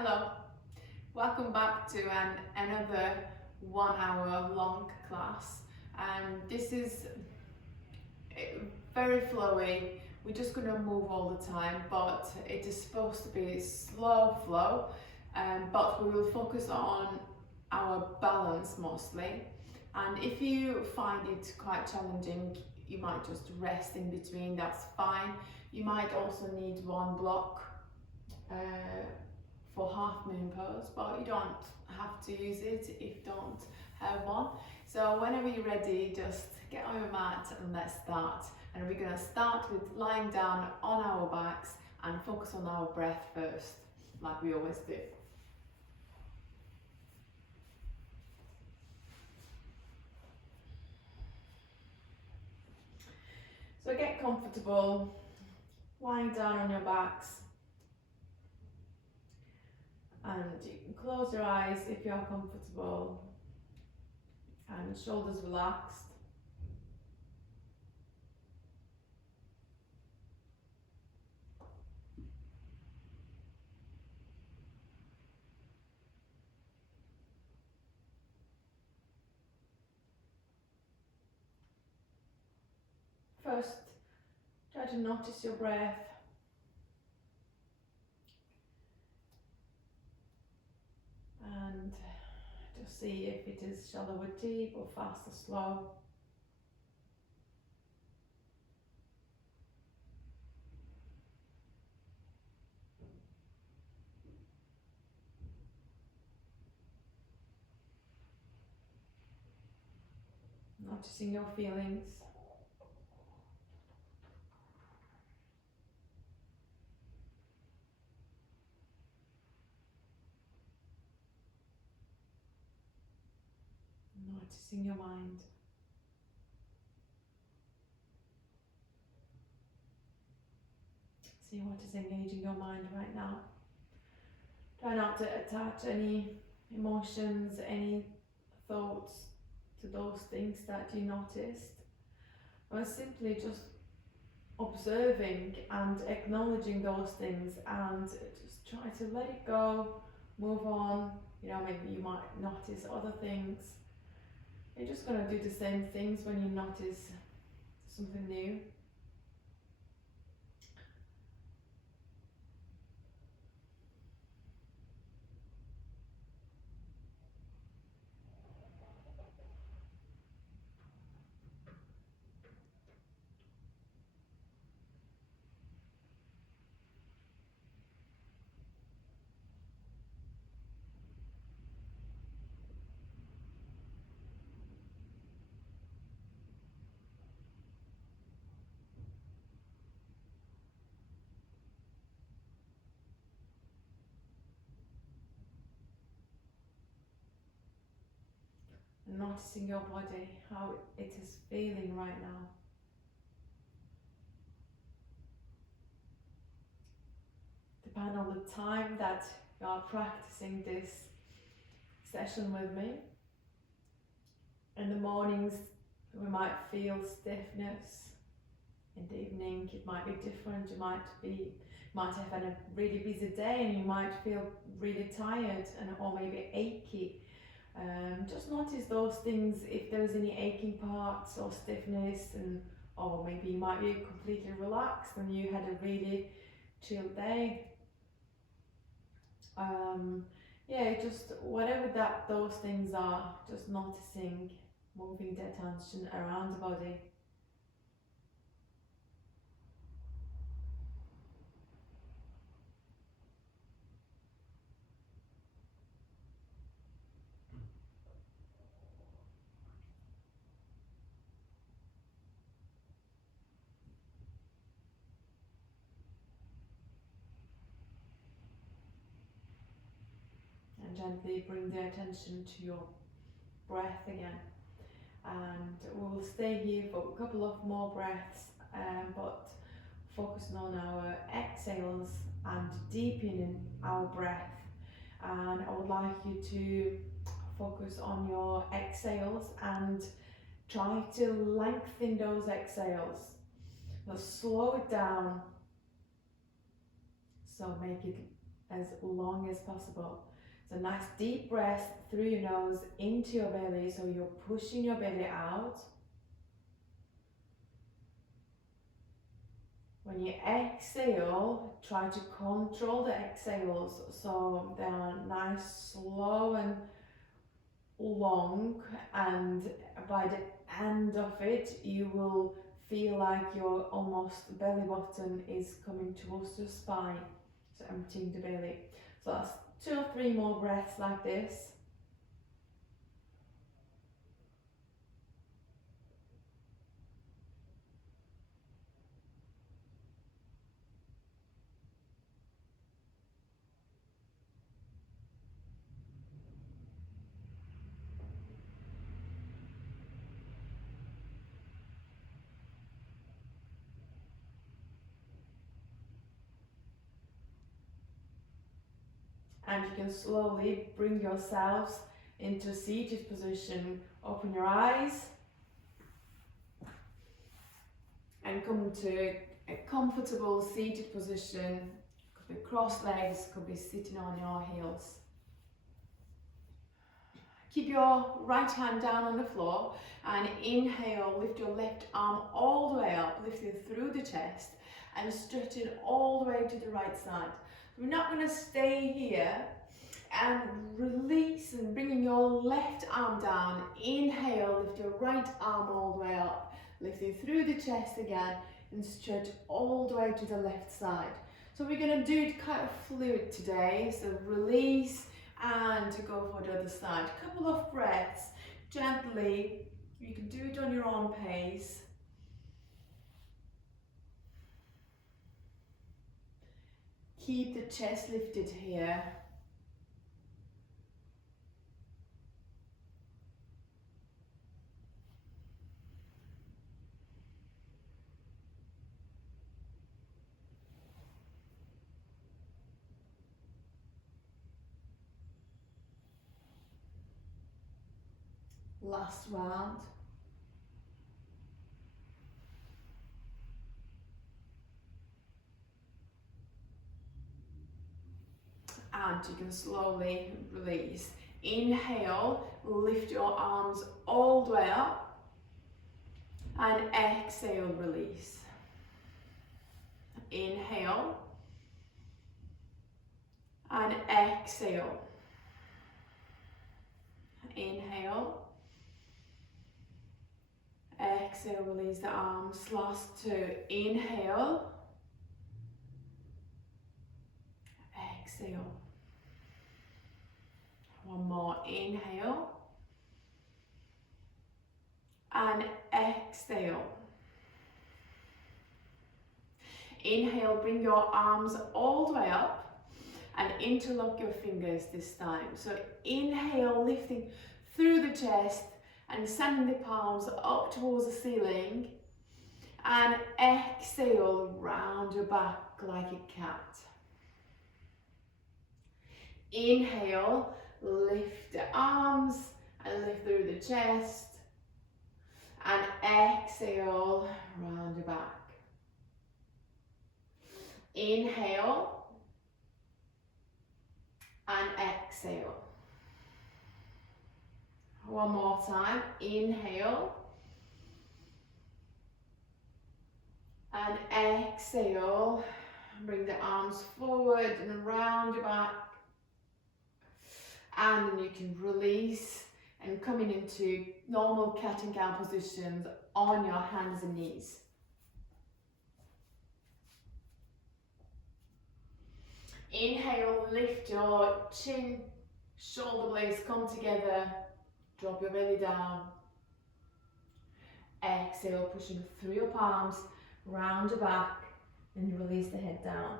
Hello, welcome back to another 1 hour long class. This is very flowy. We're just going to move all the time, but it is supposed to be slow flow, but we will focus on our balance mostly. And if you find it quite challenging, you might just rest in between, that's fine. You might also need one block for half moon pose, but you don't have to use it if you don't have one. So whenever you're ready, just get on your mat and let's start. And we're going to start with lying down on our backs and focus on our breath first, like we always do. So get comfortable, lying down on your backs. And you can close your eyes if you're comfortable, and shoulders relaxed. First, try to notice your breath. And just see if it is shallow or deep, or fast or slow. Noticing your feelings. Noticing your mind. See what is engaging your mind right now. Try not to attach any emotions, any thoughts to those things that you noticed, but simply just observing and acknowledging those things, and just try to let it go, move on. You know, maybe you might notice other things. You're just going to do the same things when you notice something new. And noticing your body, how it is feeling right now. Depending on the time that you are practicing this session with me. In the mornings we might feel stiffness. In the evening it might be different. You might have had a really busy day and you might feel really tired or maybe achy. Just notice those things, if there's any aching parts or stiffness, or maybe you might be completely relaxed and you had a really chill day. Just whatever those things are, just noticing, moving the attention around the body. And gently bring the attention to your breath again. And we'll stay here for a couple of more breaths, but focusing on our exhales and deepening our breath. And I would like you to focus on your exhales and try to lengthen those exhales. Now slow it down. So make it as long as possible. So nice deep breath through your nose into your belly, so you're pushing your belly out. When you exhale, try to control the exhales so they are nice, slow and long, and by the end of it you will feel like your almost belly button is coming towards your spine, so emptying the belly. So that's 2 or 3 more breaths like this. And you can slowly bring yourselves into a seated position. Open your eyes and come to a comfortable seated position. Could be crossed legs, could be sitting on your heels. Keep your right hand down on the floor and inhale, lift your left arm all the way up, lift it through the chest and stretch it all the way to the right side. We're not going to stay here, and release and bringing your left arm down. Inhale, lift your right arm all the way up, lift it through the chest again and stretch all the way to the left side. So we're going to do it kind of fluid today, so release and to go for the other side. Couple of breaths, gently, you can do it on your own pace. Keep the chest lifted here. Last round. And you can slowly release. Inhale, lift your arms all the way up. And exhale, release. Inhale. And exhale. Inhale. Exhale, release the arms. Last 2. Inhale. Exhale. One more. Inhale. And exhale. Inhale, bring your arms all the way up and interlock your fingers this time. So inhale, lifting through the chest and sending the palms up towards the ceiling. And exhale, round your back like a cat. Inhale, lift the arms and lift through the chest. And exhale, round your back. Inhale and exhale. One more time. Inhale and exhale. Bring the arms forward and around your back. And then you can release and coming into normal cat and cow positions on your hands and knees. Inhale, lift your chin, shoulder blades come together, drop your belly down. Exhale, pushing through your palms, round your back, and release the head down.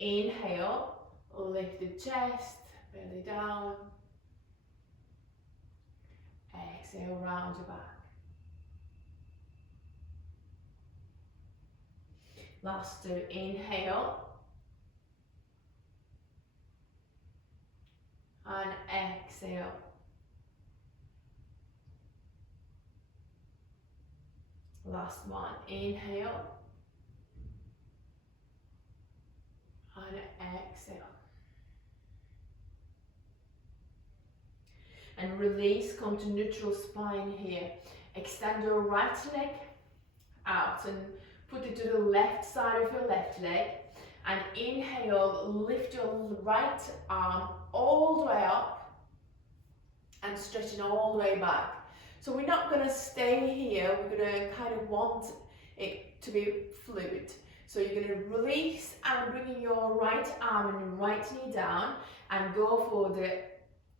Inhale, lift the chest, belly down. Exhale, round your back. Last 2, inhale. And exhale. Last one, inhale. and release, come to neutral spine here. Extend your right leg out and put it to the left side of your left leg. And inhale, lift your right arm all the way up and stretching all the way back. So we're not going to stay here, we're going to kind of want it to be fluid. So you're going to release and bringing your right arm and right knee down and go for the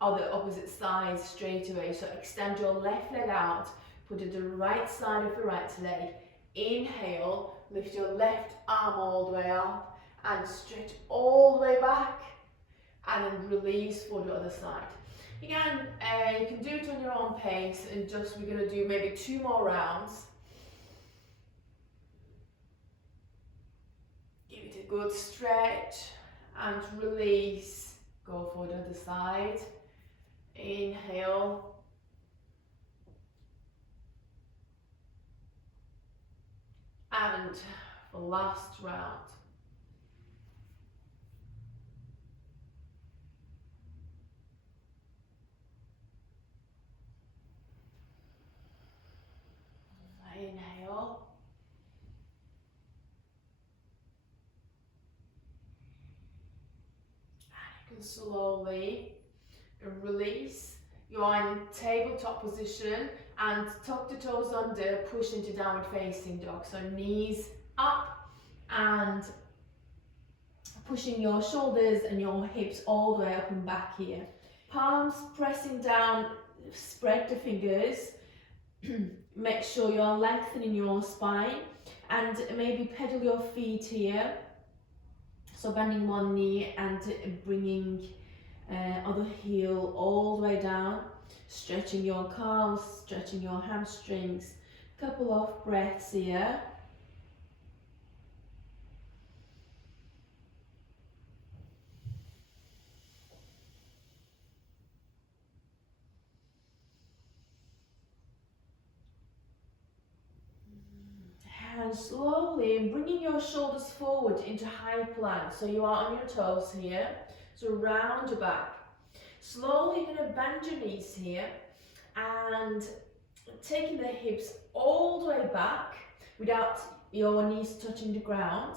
opposite side straight away. So extend your left leg out, put it to the right side of your right leg. Inhale, lift your left arm all the way up and stretch all the way back, and then release for the other side. Again, you can do it on your own pace, and we're going to do maybe 2 more rounds. Give it a good stretch and release. Go for the other side. Inhale. And the last round. Inhale. And you can slowly release. You're in tabletop position and tuck the toes under, push into downward facing dog. So knees up and pushing your shoulders and your hips all the way up and back here. Palms pressing down, spread the fingers. Make sure you're lengthening your spine and maybe pedal your feet here. So bending one knee and bringing other heel all the way down, stretching your calves, stretching your hamstrings. Couple of breaths here. And slowly bringing your shoulders forward into high plank. So you are on your toes here. So round your back. Slowly you're going to bend your knees here and taking the hips all the way back without your knees touching the ground.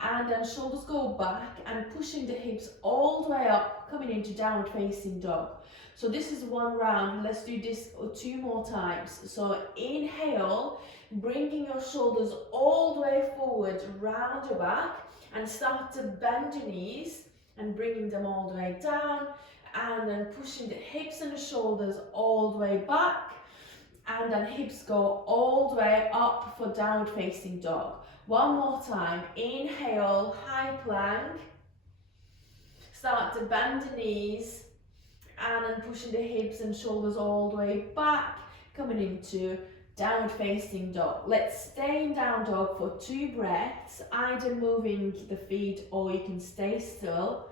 And then shoulders go back and pushing the hips all the way up, coming into downward facing dog. So this is 1 round. Let's do this 2 more times. So inhale, bringing your shoulders all the way forward, round your back, and start to bend your knees and bringing them all the way down, and then pushing the hips and the shoulders all the way back, and then hips go all the way up for downward facing dog. 1 more time. Inhale, high plank. Start to bend the knees and then pushing the hips and shoulders all the way back, coming into downward facing dog. Let's stay in down dog for 2 breaths, either moving the feet or you can stay still.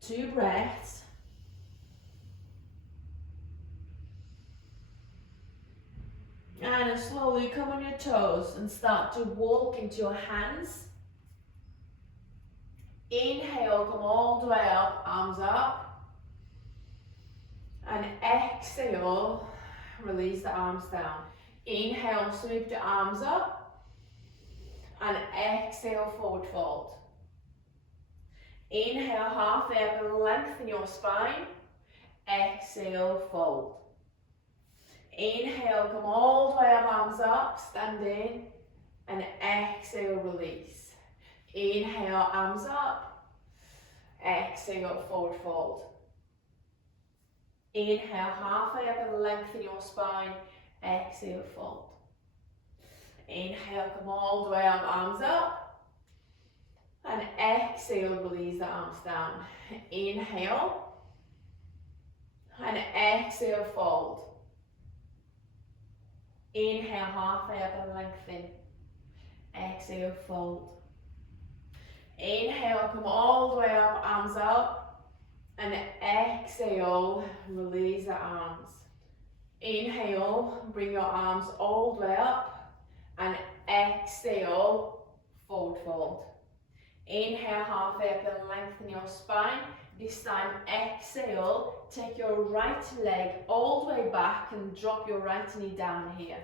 2 breaths. And then slowly come on your toes and start to walk into your hands. Inhale, come all the way up, arms up. And exhale, release the arms down. Inhale, sweep the arms up. And exhale, forward fold. Inhale, halfway up and lengthen your spine. Exhale, fold. Inhale, come all the way up, arms up, stand in. And exhale, release. Inhale, arms up. Exhale, forward fold. Inhale, halfway up and lengthen your spine. Exhale, fold. Inhale, come all the way up, arms up. And exhale, release the arms down. Inhale. And exhale, fold. Inhale, halfway up and lengthen. Exhale, fold. Inhale, come all the way up, arms up. And exhale, release the arms. Inhale, bring your arms all the way up. And exhale, forward fold. Inhale, halfway up and lengthen your spine. This time, exhale, take your right leg all the way back and drop your right knee down here.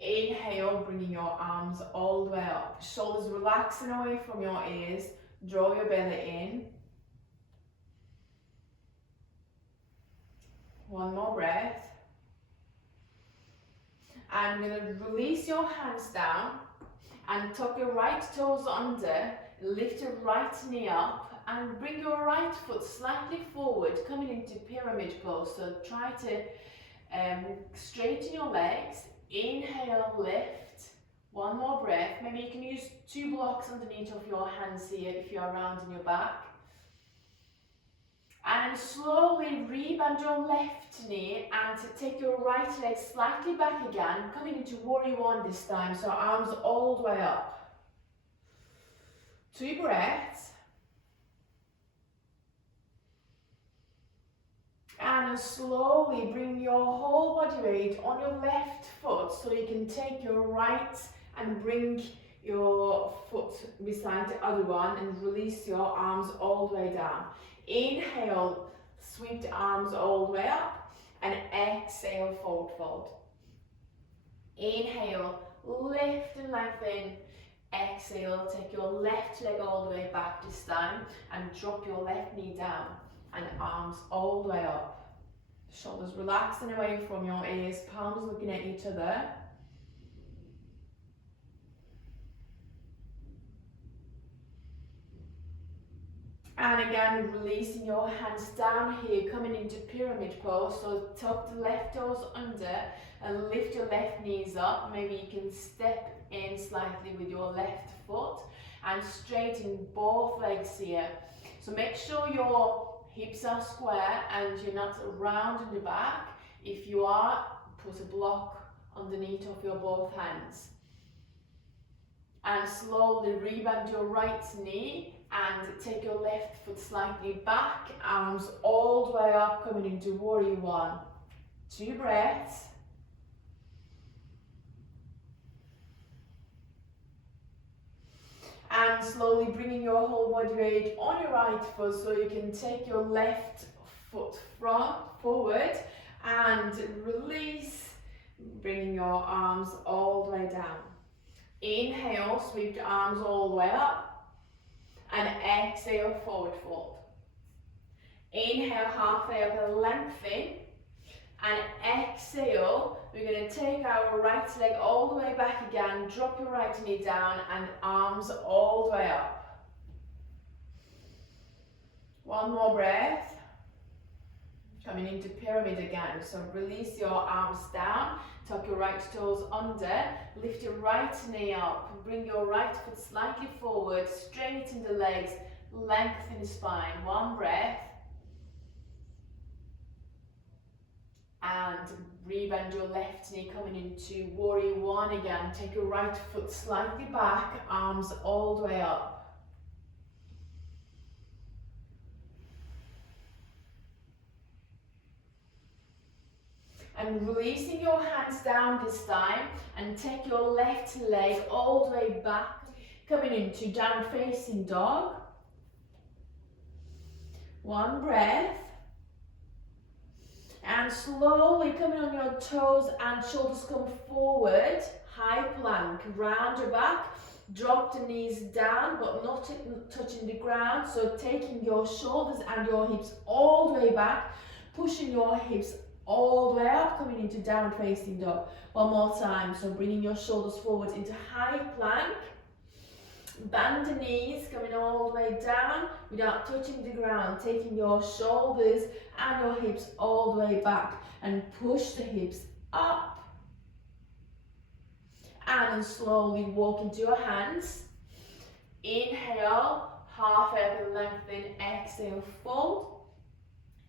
Inhale, bringing your arms all the way up. Shoulders relaxing away from your ears. Draw your belly in. One more breath. And you're going to release your hands down and tuck your right toes under. Lift your right knee up and bring your right foot slightly forward, coming into pyramid pose. So try to straighten your legs. Inhale, lift. One more breath. Maybe you can use 2 blocks underneath of your hands here if you're rounding your back. And then slowly rebend your left knee and take your right leg slightly back again, coming into warrior one this time, so arms all the way up. 2 breaths. And then slowly bring your whole body weight on your left foot, so you can take your right and bring your foot beside the other one and release your arms all the way down. Inhale, sweep the arms all the way up, and exhale, forward fold. Inhale, lift and lengthen. Exhale, take your left leg all the way back this time and drop your left knee down and arms all the way up. Shoulders relaxing away from your ears, palms looking at each other. And again, releasing your hands down here, coming into pyramid pose. So tuck the left toes under and lift your left knees up. Maybe you can step in slightly with your left foot and straighten both legs here. So make sure your hips are square and you're not round in the back. If you are, put a block underneath of your both hands. And slowly rebend your right knee and take your left foot slightly back, arms all the way up, coming into warrior one. 2 breaths. And slowly bringing your whole body weight on your right foot, so you can take your left foot forward and release, bringing your arms all the way down. Inhale, sweep the arms all the way up. And exhale, forward fold. Inhale, halfway up and lengthen. And exhale, we're going to take our right leg all the way back again, drop your right knee down and arms all the way up. One more breath. Coming into pyramid again, so release your arms down, tuck your right toes under, lift your right knee up, bring your right foot slightly forward, straighten the legs, lengthen the spine. 1 breath. And rebend your left knee, coming into warrior one again. Take your right foot slightly back, arms all the way up. And releasing your hands down this time and take your left leg all the way back, coming into downward facing dog. 1 breath. And slowly coming on your toes and shoulders come forward, high plank, round your back, drop the knees down but not touching the ground, so taking your shoulders and your hips all the way back, pushing your hips all the way up, coming into downward facing dog. 1 more time, so bringing your shoulders forward into high plank, bend the knees, coming all the way down without touching the ground, taking your shoulders and your hips all the way back and push the hips up. And then slowly walk into your hands. Inhale, halfway up and lengthen, exhale, fold.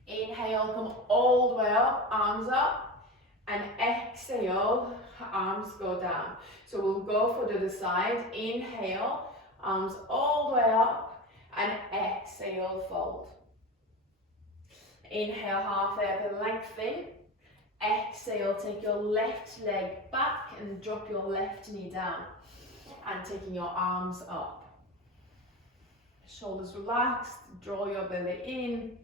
Inhale, come all the way up, arms up, and exhale, arms go down. So we'll go for the other side. Inhale, arms all the way up, and exhale, fold. Inhale, halfway up and lengthen. Exhale, take your left leg back and drop your left knee down, and taking your arms up. Shoulders relaxed, draw your belly in.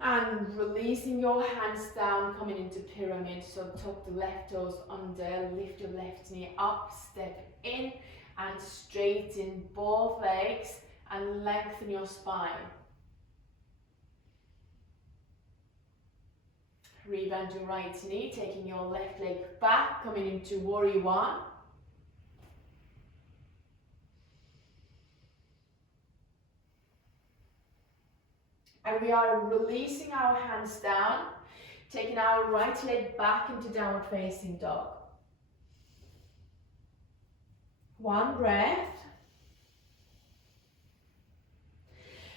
And releasing your hands down, coming into pyramid. So tuck the left toes under, lift your left knee up, step in and straighten both legs and lengthen your spine. Rebend your right knee, taking your left leg back, coming into warrior one. And we are releasing our hands down, taking our right leg back into downward facing dog. One breath.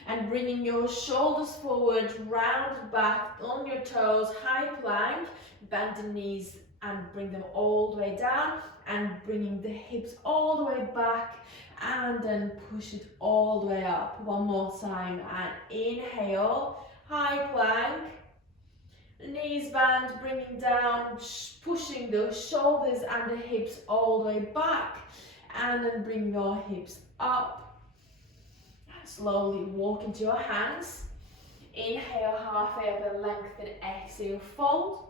And bringing your shoulders forward, round back, on your toes, high plank, bend the knees and bring them all the way down, and bringing the hips all the way back, and then push it all the way up. One more time, and inhale, high plank, knees bend, bringing down, pushing the shoulders and the hips all the way back, and then bring your hips up. Slowly walk into your hands. Inhale, halfway up and lengthen. Exhale, fold.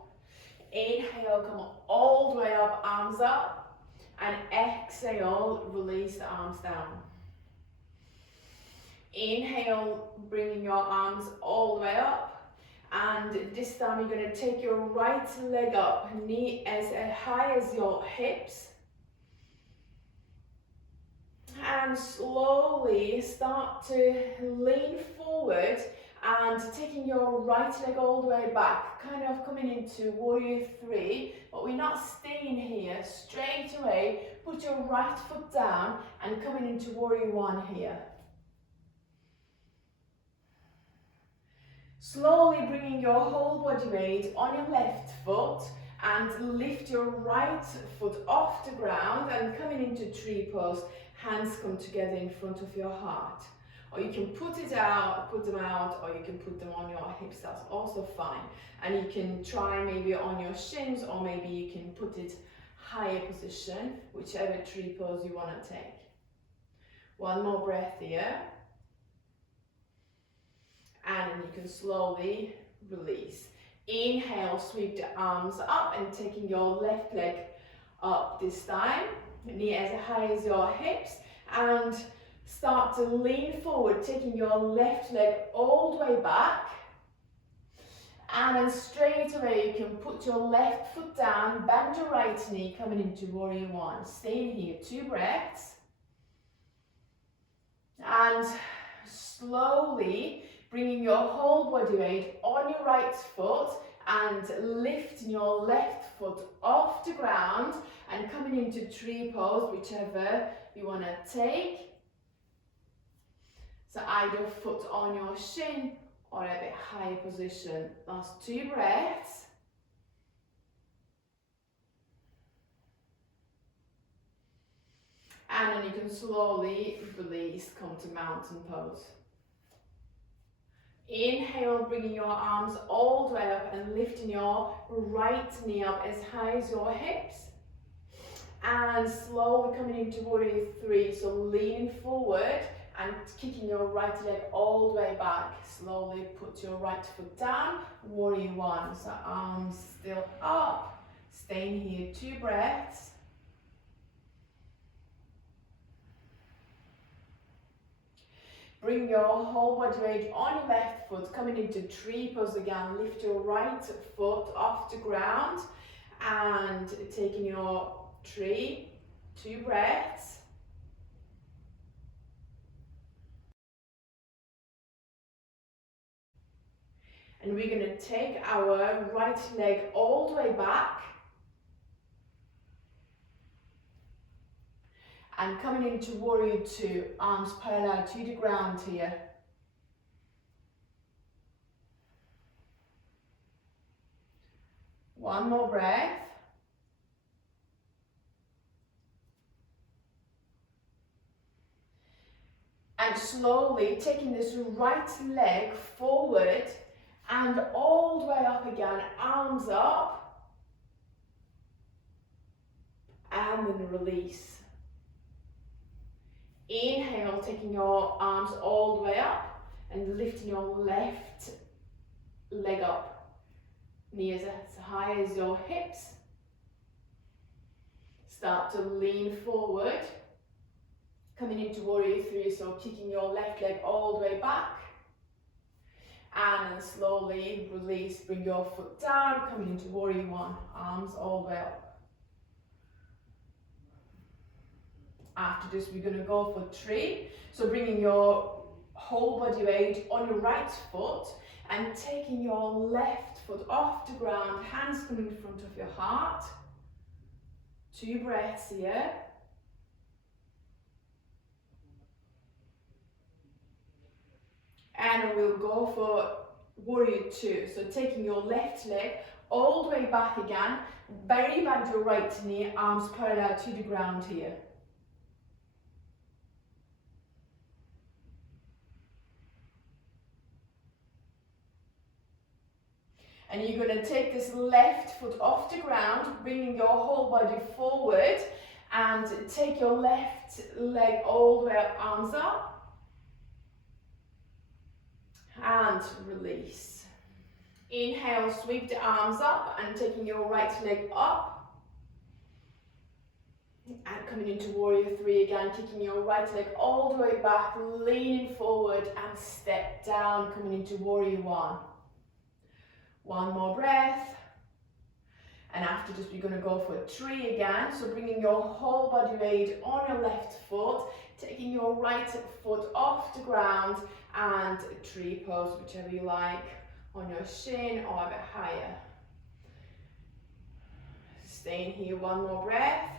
Inhale, come all the way up, arms up. And exhale, release the arms down. Inhale, bringing your arms all the way up. And this time you're going to take your right leg up, knee as high as your hips. And slowly start to lean forward and taking your right leg all the way back, kind of coming into warrior three, but we're not staying here. Straight away, put your right foot down and coming into warrior one here. Slowly bringing your whole body weight on your left foot and lift your right foot off the ground and coming into tree pose. Hands come together in front of your heart. Or you can put them out, or you can put them on your hips, that's also fine. And you can try maybe on your shins, or maybe you can put it higher position, whichever tree pose you want to take. One more breath here. And then you can slowly release. Inhale, sweep the arms up and taking your left leg up this time. Knee as high as your hips, and start to lean forward, taking your left leg all the way back, and then straight away you can put your left foot down, bend your right knee, coming into warrior one. Stay here, 2 breaths, and slowly bringing your whole body weight on your right foot and lifting your left foot off the ground and coming into tree pose, whichever you want to take. So either foot on your shin or a bit higher position. Last 2 breaths. And then you can slowly release, come to mountain pose. Inhale, bringing your arms all the way up and lifting your right knee up as high as your hips. And slowly coming into warrior three, so leaning forward and kicking your right leg all the way back. Slowly put your right foot down, warrior one. So arms still up, staying here, 2 breaths. Bring your whole body weight on your left foot, coming into tree pose again. Lift your right foot off the ground and taking your tree, 2 breaths. And we're going to take our right leg all the way back. And coming into warrior two, arms parallel to the ground here. One more breath. And slowly taking this right leg forward and all the way up again, arms up. And then release. Inhale, taking your arms all the way up and lifting your left leg up. Knees as high as your hips. Start to lean forward. Coming into warrior three, so kicking your left leg all the way back. And then slowly release, bring your foot down, coming into warrior one, arms all the way up. After this, we're going to go for tree. So bringing your whole body weight on your right foot and taking your left foot off the ground, hands coming in front of your heart. 2 breaths here. And we'll go for warrior two. So taking your left leg all the way back again, very bend your right knee, arms parallel to the ground here. And you're going to take this left foot off the ground, bringing your whole body forward, and take your left leg all the way up, arms up. And release. Inhale, sweep the arms up and taking your right leg up. And coming into warrior three again, kicking your right leg all the way back, leaning forward and step down, coming into warrior one. One more breath. And after this, we're going to go for tree again. So bringing your whole body weight on your left foot, taking your right foot off the ground, and tree pose, whichever you like, on your shin or a bit higher. Staying here, one more breath.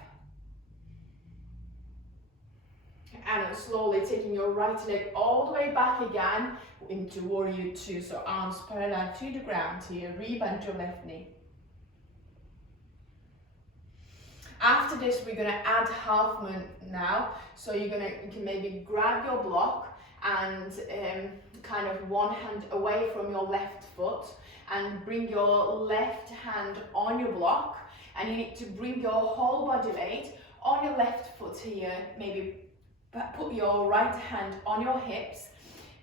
And then slowly taking your right leg all the way back again into warrior two. So arms parallel to the ground here, rebend your left knee. After this, we're going to add half moon now. So you can maybe grab your block and kind of one hand away from your left foot and bring your left hand on your block, and you need to bring your whole body weight on your left foot here. Maybe put your right hand on your hips.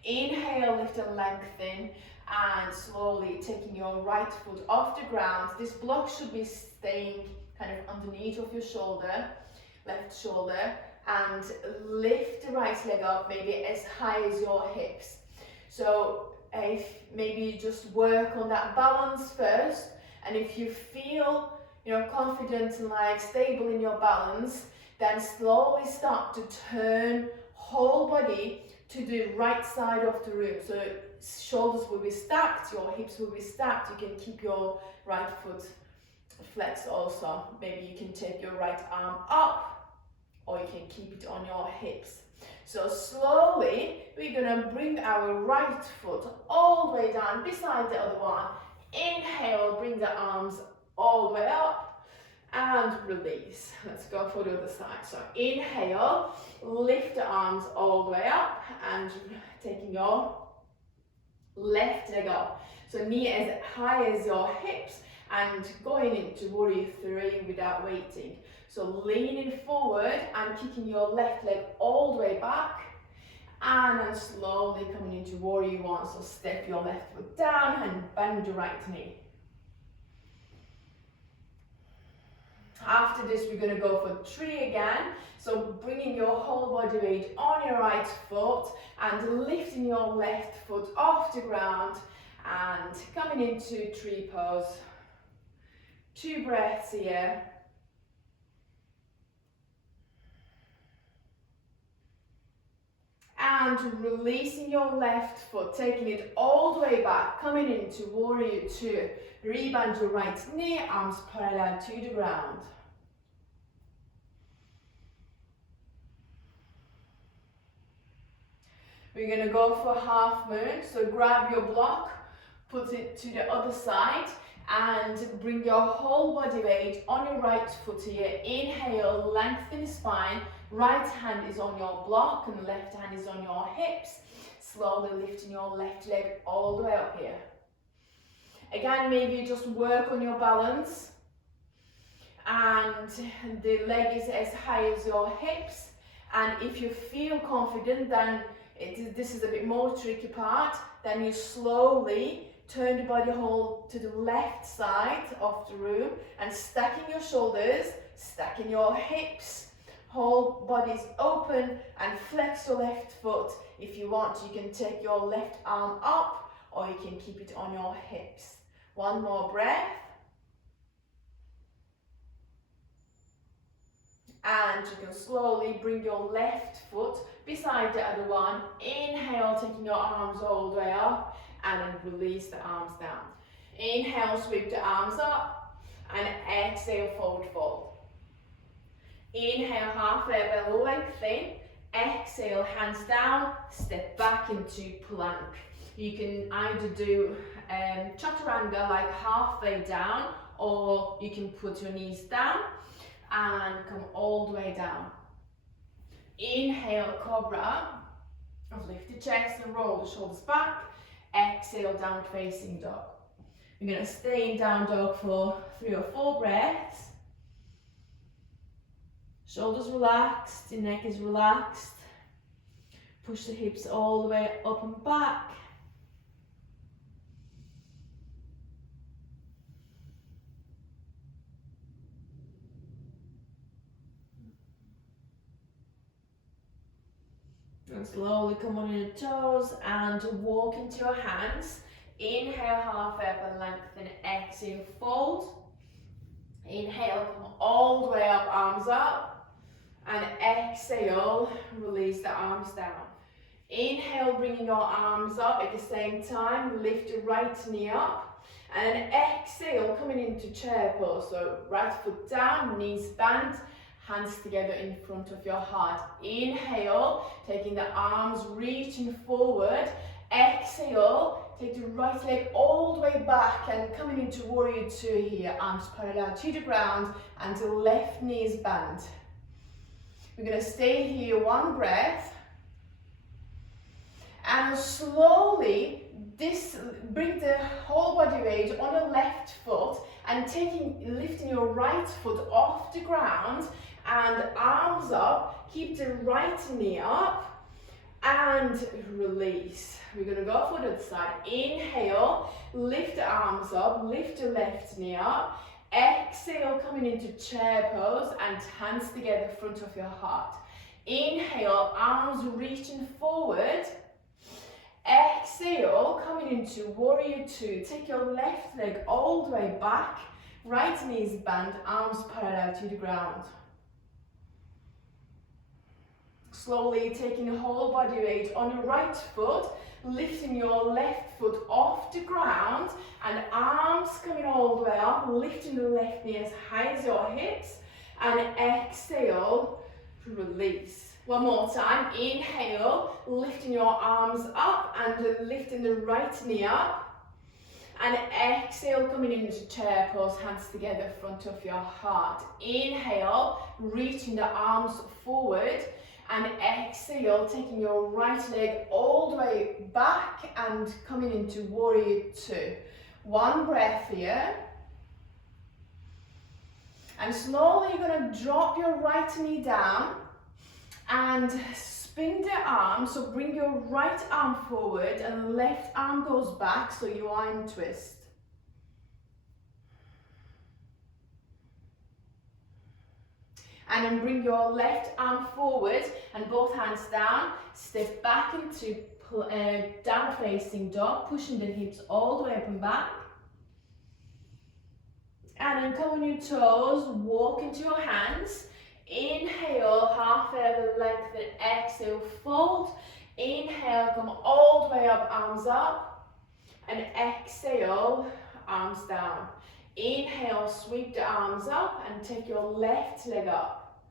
Inhale, lift and lengthen, and slowly taking your right foot off the ground. This block should be staying kind of underneath of your shoulder, left shoulder, and lift the right leg up, maybe as high as your hips. So if maybe you just work on that balance first, and if you feel confident and like stable in your balance, then slowly start to turn whole body to the right side of the room. So shoulders will be stacked, your hips will be stacked. You can keep your right foot flexed also. Maybe you can take your right arm up, or you can keep it on your hips. So slowly, we're gonna bring our right foot all the way down beside the other one. Inhale, bring the arms all the way up and release. Let's go for the other side. So inhale, lift the arms all the way up and taking your left leg up. So knee as high as your hips and going into warrior three without waiting. So leaning forward and kicking your left leg all the way back, and then slowly coming into warrior one. So step your left foot down and bend your right knee. After this, we're going to go for tree again. So bringing your whole body weight on your right foot and lifting your left foot off the ground and coming into tree pose. 2 breaths here. And releasing your left foot, taking it all the way back, coming into warrior two. Rebend your right knee, arms parallel to the ground. We're going to go for half moon. So grab your block, put it to the other side, and bring your whole body weight on your right foot here. Inhale, lengthen the spine. Right hand is on your block and left hand is on your hips. Slowly lifting your left leg all the way up here. Again, maybe just work on your balance. And the leg is as high as your hips. And if you feel confident, then this is a bit more tricky part, then you slowly turn the body whole to the left side of the room and stacking your shoulders, stacking your hips, whole body's open, and flex your left foot. If you want, you can take your left arm up or you can keep it on your hips. One more breath. And you can slowly bring your left foot beside the other one. Inhale, taking your arms all the way up, and then release the arms down. Inhale, sweep the arms up, and exhale, forward fold. Inhale, halfway belly lengthen. Exhale, hands down, step back into plank. You can either do chaturanga, like halfway down, or you can put your knees down and come all the way down. Inhale, cobra. Lift the chest and roll the shoulders back. Exhale, downward facing dog. You're going to stay in down dog for 3 or 4 breaths. Shoulders relaxed, the neck is relaxed. Push the hips all the way up and back. And slowly come on your toes and walk into your hands. Inhale, halfway up and lengthen. Exhale, fold. Inhale, come all the way up, arms up. And exhale, release the arms down. Inhale, bringing your arms up at the same time. Lift your right knee up. And exhale, coming into chair pose. So right foot down, knees bent. Hands together in front of your heart. Inhale, taking the arms, reaching forward. Exhale, take the right leg all the way back and coming into warrior 2 here. Arms parallel to the ground and the left knee is bent. We're going to stay here 1 breath. And slowly bring the whole body weight on the left foot and lifting your right foot off the ground and arms up. Keep the right knee up and release. We're going to go for the other side. Inhale, lift the arms up, lift the left knee up. Exhale, coming into chair pose and hands together in front of your heart. Inhale, arms reaching forward. Exhale, coming into warrior 2. Take your left leg all the way back. Right knee is bent, arms parallel to the ground. Slowly taking the whole body weight on your right foot, lifting your left foot off the ground and arms coming all the way up, lifting the left knee as high as your hips and exhale, release. One more time, inhale, lifting your arms up and lifting the right knee up. And exhale, coming into chair pose, hands together in front of your heart. Inhale, reaching the arms forward. And exhale, taking your right leg all the way back and coming into warrior 2. 1 breath here. And slowly you're going to drop your right knee down and spin the arm. So bring your right arm forward and left arm goes back, so you are in twist. And then bring your left arm forward and both hands down. Step back into down facing dog, pushing the hips all the way up and back. And then come on your toes, walk into your hands. Inhale, halfway lengthen, exhale, fold. Inhale, come all the way up, arms up. And exhale, arms down. Inhale, sweep the arms up and take your left leg up.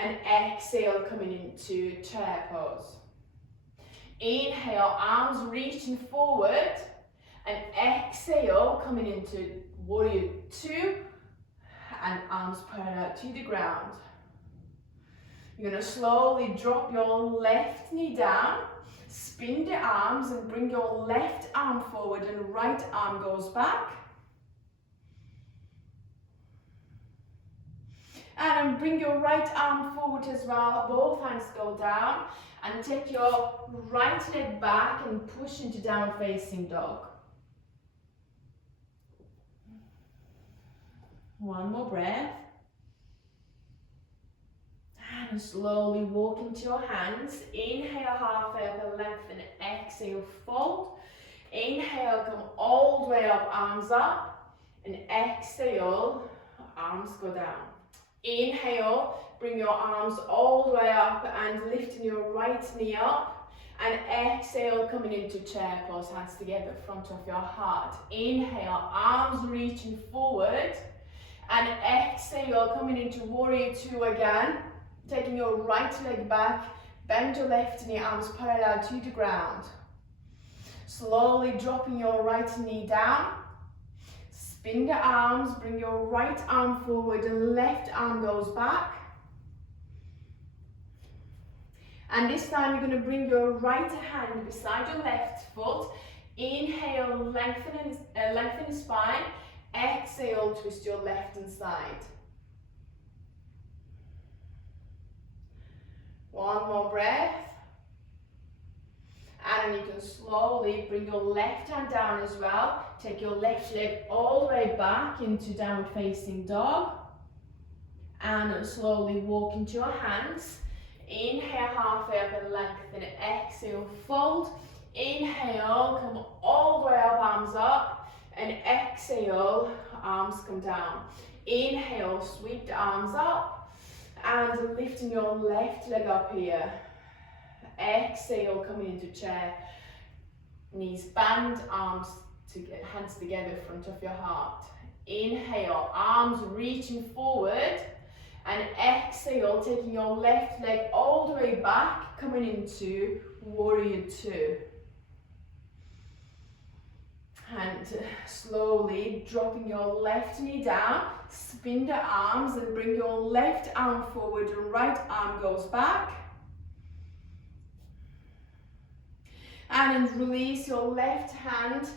And exhale, coming into chair pose. Inhale, arms reaching forward. And exhale, coming into warrior 2. And arms parallel to the ground. You're going to slowly drop your left knee down. Spin the arms and bring your left arm forward and right arm goes back. And then bring your right arm forward as well, both hands go down, and take your right leg back and push into downward facing dog. One more breath. And slowly walk into your hands. Inhale, halfway up and lengthen. Exhale, fold. Inhale, come all the way up, arms up. And exhale, arms go down. Inhale, bring your arms all the way up and lifting your right knee up. And exhale, coming into chair pose, hands together, front of your heart. Inhale, arms reaching forward. And exhale, coming into warrior two again. Taking your right leg back, bend your left knee, arms parallel to the ground. Slowly dropping your right knee down. Spin the arms, bring your right arm forward and left arm goes back. And this time you're going to bring your right hand beside your left foot. Inhale, lengthen the spine. Exhale, twist your left hand side. One more breath. And then you can slowly bring your left hand down as well. Take your left leg all the way back into downward facing dog. And slowly walk into your hands. Inhale, halfway up and lengthen. Exhale, fold. Inhale, come all the way up, arms up. And exhale, arms come down. Inhale, sweep the arms up. And lifting your left leg up here. Exhale, coming into chair. Knees bend, hands together, front of your heart. Inhale, arms reaching forward. And exhale, taking your left leg all the way back, coming into warrior two. And slowly dropping your left knee down, spin the arms and bring your left arm forward and right arm goes back. And then release your left hand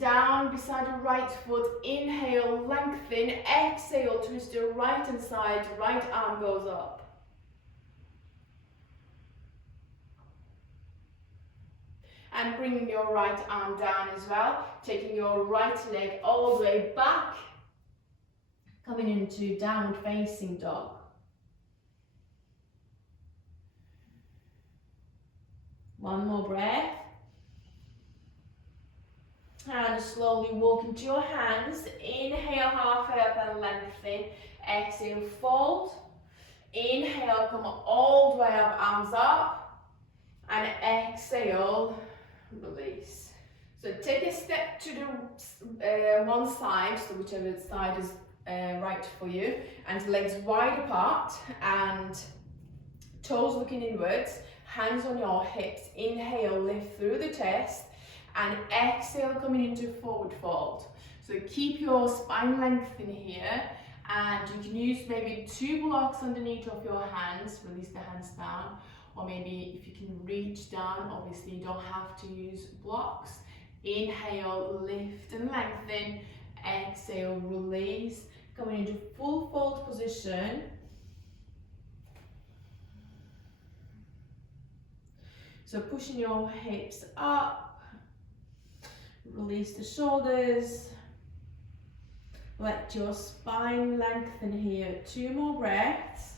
down beside your right foot. Inhale, lengthen. Exhale, twist your right hand side, right arm goes up. And bringing your right arm down as well, taking your right leg all the way back, coming into downward facing dog. One more breath. And slowly walk into your hands. Inhale, halfway up and lengthen. Exhale, fold. Inhale, come all the way up, arms up. And exhale, release. So take a step to the one side, so whichever side is right for you, and legs wide apart and toes looking inwards, hands on your hips. Inhale, lift through the chest, and exhale, coming into forward fold. So keep your spine lengthen here, and you can use maybe 2 blocks underneath of your hands. Release the hands down. Or maybe if you can reach down, obviously you don't have to use blocks. Inhale, lift and lengthen. Exhale, release. Coming into full fold position. So pushing your hips up. Release the shoulders. Let your spine lengthen here. 2 more breaths.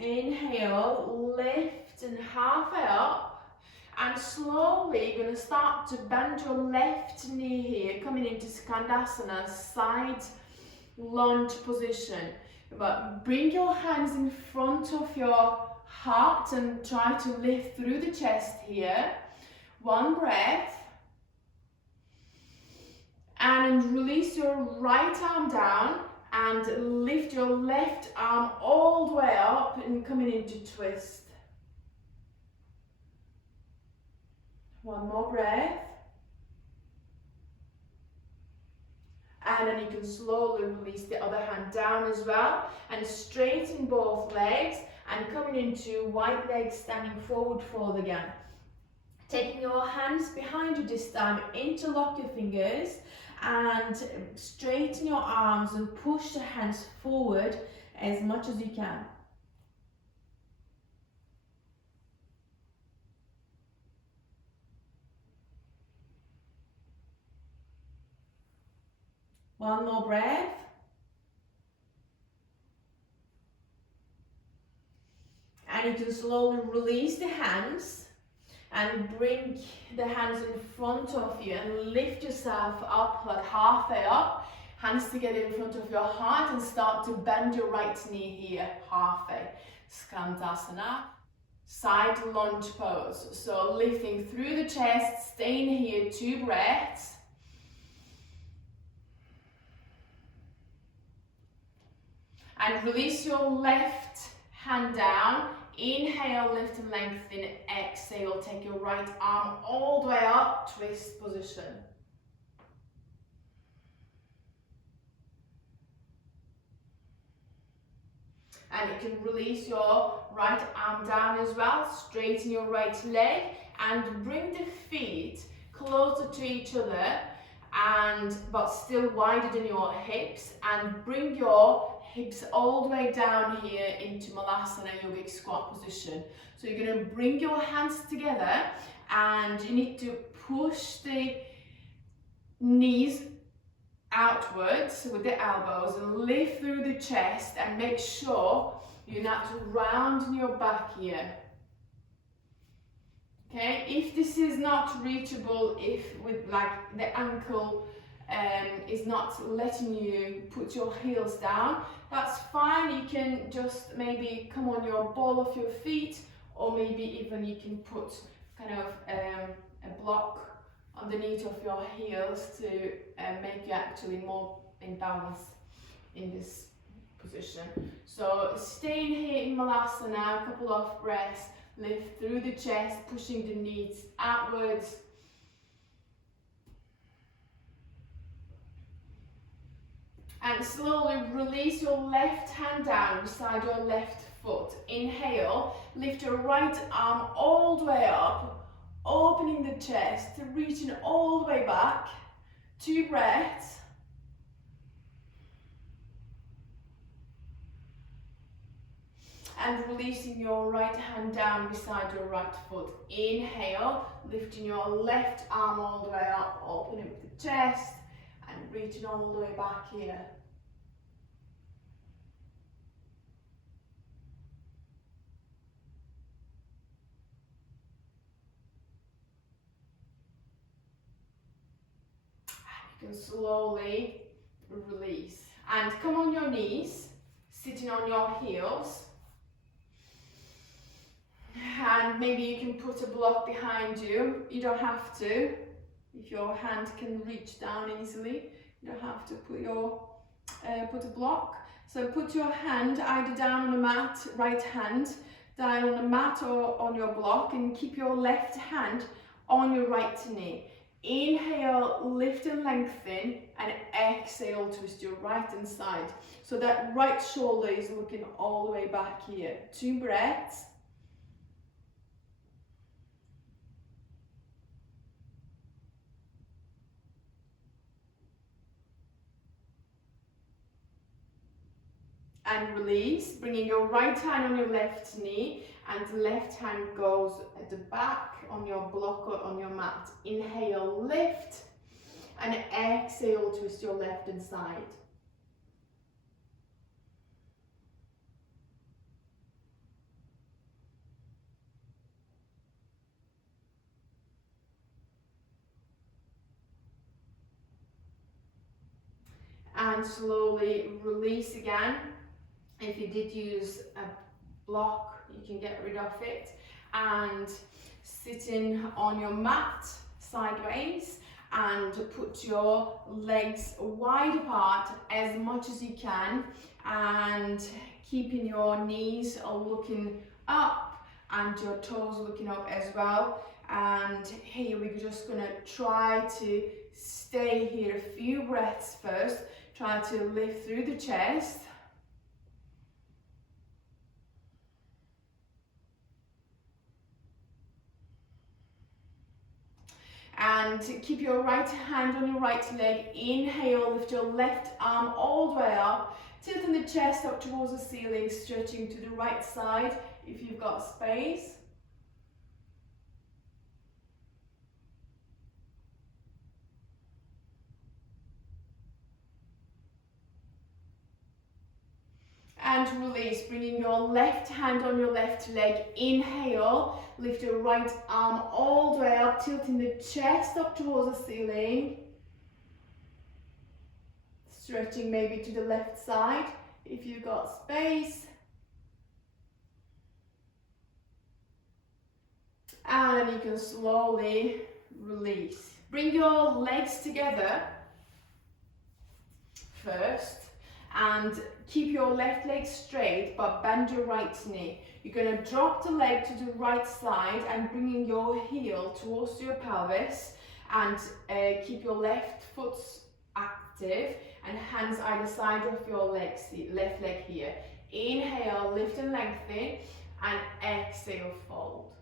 Inhale, lift and halfway up, and slowly you're going to start to bend your left knee here, coming into Skandasana, side lunge position. But bring your hands in front of your heart and try to lift through the chest here. 1 breath. And release your right arm down. And lift your left arm all the way up and coming into twist. 1 more breath. And then you can slowly release the other hand down as well. And straighten both legs and coming into wide legs, standing forward fold again. Taking your hands behind you this time, interlock your fingers and straighten your arms and push the hands forward as much as you can. One more breath. And you can slowly release the hands and bring the hands in front of you and lift yourself up like halfway up. Hands together in front of your heart and start to bend your right knee here, halfway. Skandasana, side lunge pose. So lifting through the chest, staying here, 2 breaths. And release your left hand down. Inhale, lift and lengthen. Exhale, take your right arm all the way up, twist position. And you can release your right arm down as well, straighten your right leg and bring the feet closer to each other but still wider than your hips, and bring your hips all the way down here into Malasana yogic squat position. So you're going to bring your hands together and you need to push the knees outwards with the elbows and lift through the chest, and make sure you're not rounding your back here. Okay, if this is not reachable, if with like the ankle is not letting you put your heels down, that's fine. You can just maybe come on your ball of your feet, or maybe even you can put kind of a block underneath of your heels to make you actually more in balance in this position. So staying here in Malasana, a couple of breaths, lift through the chest, pushing the knees outwards. And slowly release your left hand down beside your left foot. Inhale, lift your right arm all the way up, opening the chest, reaching all the way back. 2 breaths. And releasing your right hand down beside your right foot. Inhale, lifting your left arm all the way up, opening the chest and reaching all the way back here. You can slowly release and come on your knees, sitting on your heels. And maybe you can put a block behind you. You don't have to. If your hand can reach down easily, you don't have to put a block. So put your hand either down on the mat, right hand, down on the mat or on your block, and keep your left hand on your right knee. Inhale, lift and lengthen, and exhale, twist your right hand side. So that right shoulder is looking all the way back here. 2 breaths. And release, bringing your right hand on your left knee, and left hand goes at the back on your block or on your mat. Inhale, lift, and exhale, twist your left hand side. And slowly release again. If you did use a block, you can get rid of it. And sitting on your mat sideways, and put your legs wide apart as much as you can, and keeping your knees looking up and your toes looking up as well. And here we're just going to try to stay here a few breaths first. Try to lift through the chest. And keep your right hand on your right leg. Inhale, lift your left arm all the way up, tilting the chest up towards the ceiling, stretching to the right side if you've got space. And release, bringing your left hand on your left leg. Inhale, lift your right arm all the way up, tilting the chest up towards the ceiling. Stretching maybe to the left side if you've got space. And you can slowly release. Bring your legs together first and keep your left leg straight but bend your right knee. You're going to drop the leg to the right side and bringing your heel towards your pelvis, and keep your left foot active and hands either side of your legs, left leg here. Inhale, lift and lengthen, and exhale, fold.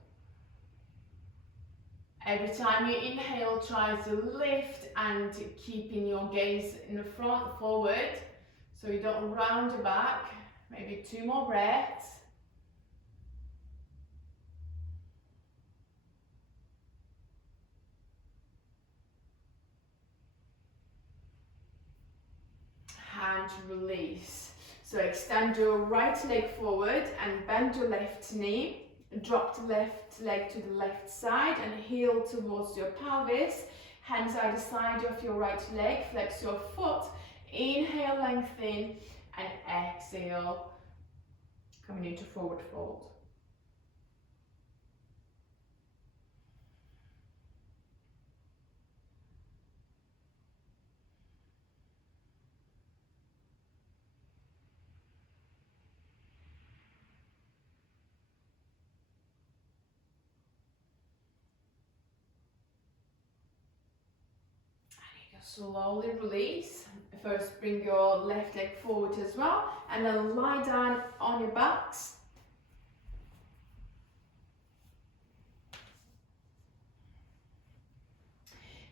Every time you inhale, try to lift and keeping your gaze in the front, forward, so you don't round your back. Maybe 2 more breaths. And release. So extend your right leg forward and bend your left knee. Drop the left leg to the left side and heel towards your pelvis. Hands either side of your right leg. Flex your foot. Inhale, lengthen, and exhale, coming into forward fold. Slowly release. First bring your left leg forward as well, and then lie down on your backs.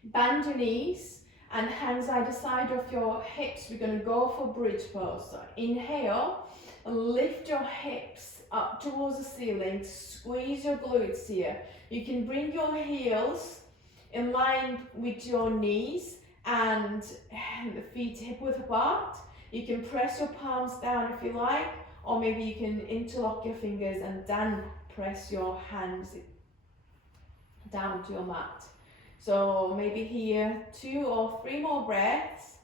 Bend your knees and hands either side of your hips. We're going to go for bridge pose. So inhale, lift your hips up towards the ceiling, squeeze your glutes here. You can bring your heels in line with your knees and the feet hip width apart. You can press your palms down if you like, or maybe you can interlock your fingers and then press your hands down to your mat. So maybe here 2 or 3 more breaths.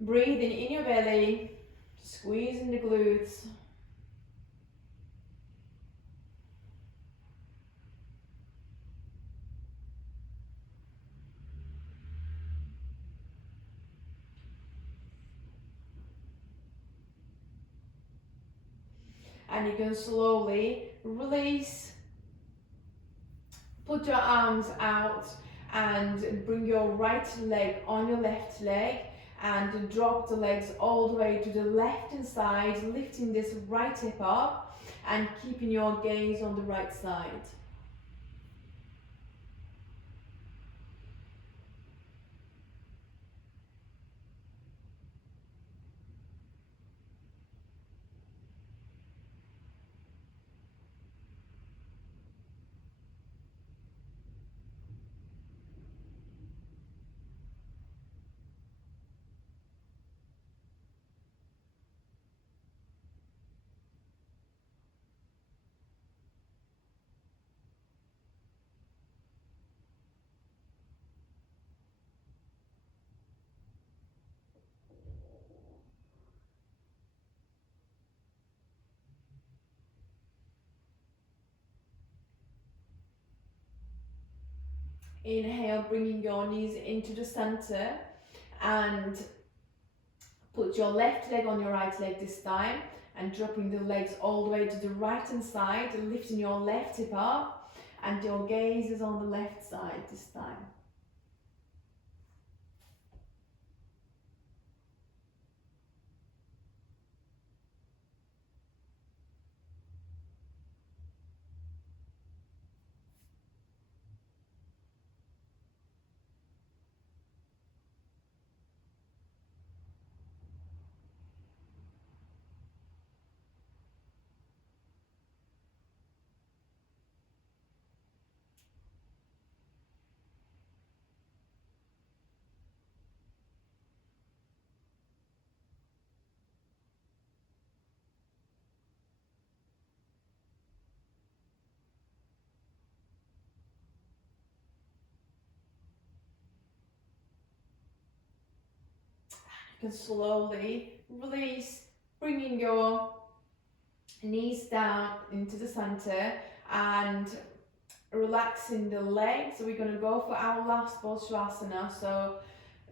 Breathing in your belly, squeezing the glutes. And you can slowly release. Put your arms out and bring your right leg on your left leg and drop the legs all the way to the left hand side, lifting this right hip up and keeping your gaze on the right side. Inhale, bringing your knees into the center and put your left leg on your right leg this time and dropping the legs all the way to the right hand side, lifting your left hip up and your gaze is on the left side this time. You can slowly release, bringing your knees down into the center and relaxing the legs. So we're going to go for our last Bolshavasana. So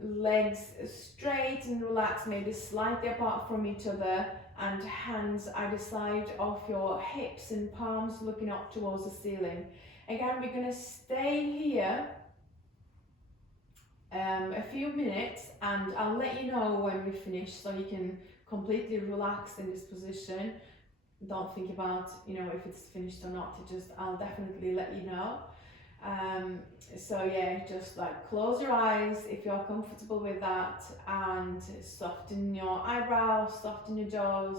legs straight and relaxed, maybe slightly apart from each other, and hands either side of your hips and palms looking up towards the ceiling. Again, we're going to stay here a few minutes, and I'll let you know when we finish so you can completely relax in this position. Don't think about, if it's finished or not. I'll definitely let you know. So yeah, just like close your eyes if you're comfortable with that, and soften your eyebrows, soften your jaws,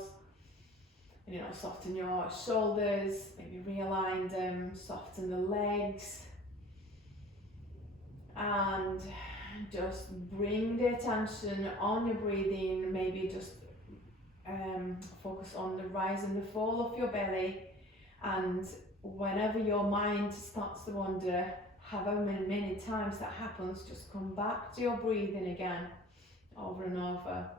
soften your shoulders, maybe realign them, soften the legs, and just bring the attention on your breathing. Maybe just focus on the rise and the fall of your belly, and whenever your mind starts to wander, however many times that happens, just come back to your breathing again, over and over.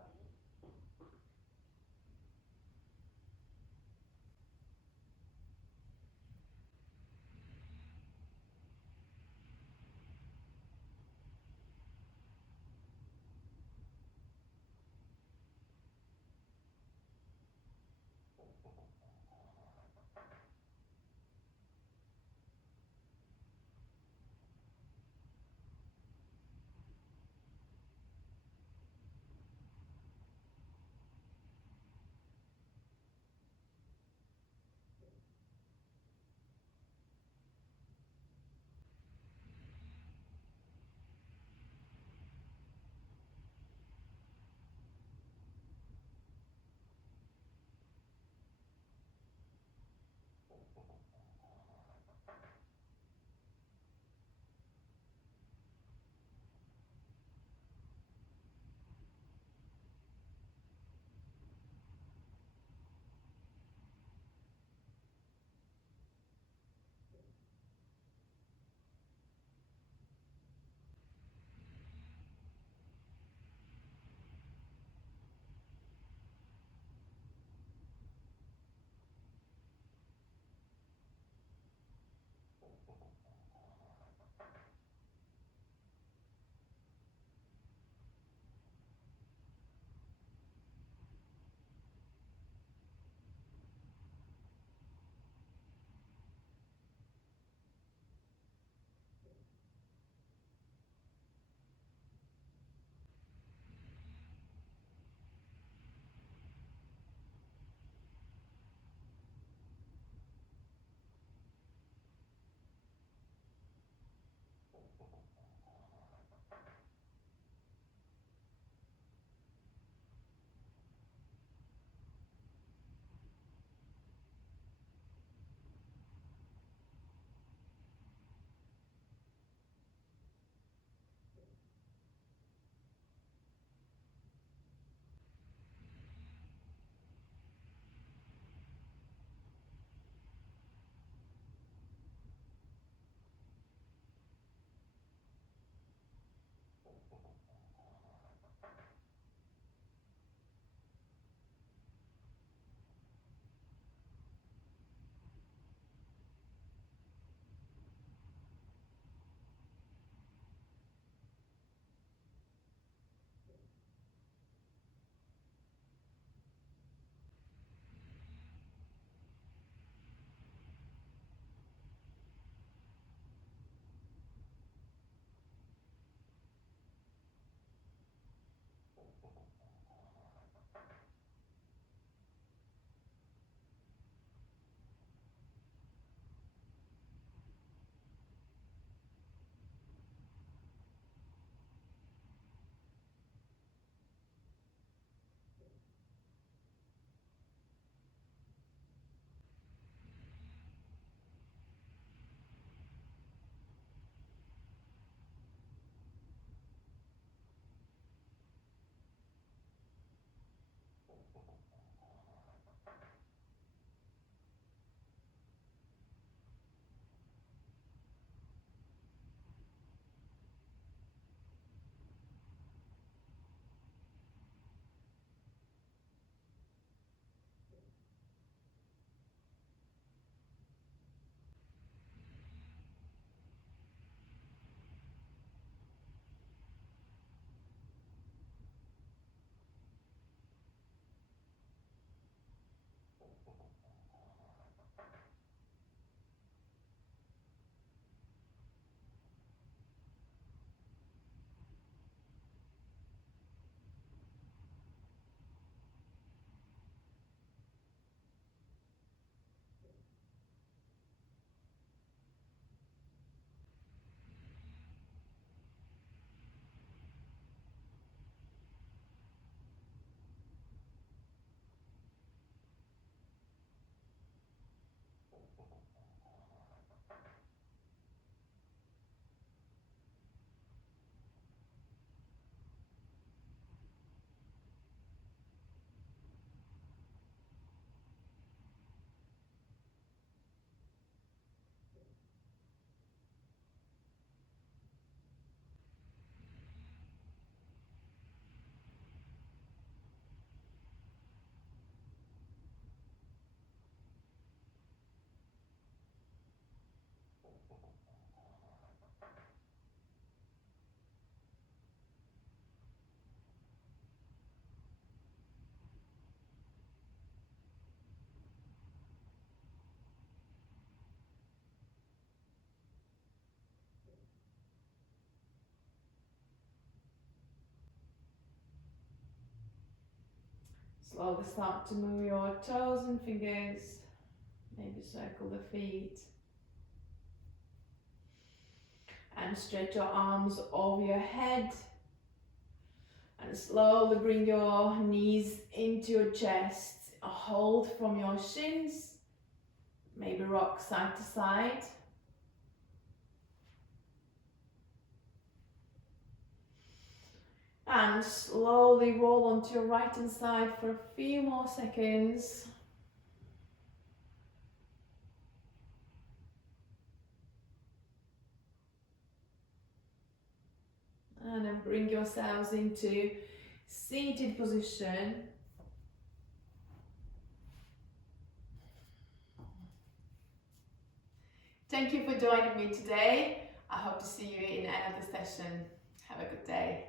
slowly start to move your toes and fingers, maybe circle the feet. And stretch your arms over your head. And slowly bring your knees into your chest. A hold from your shins. Maybe rock side to side. And slowly roll onto your right hand side for a few more seconds. And then bring yourselves into seated position. Thank you for joining me today. I hope to see you in another session. Have a good day.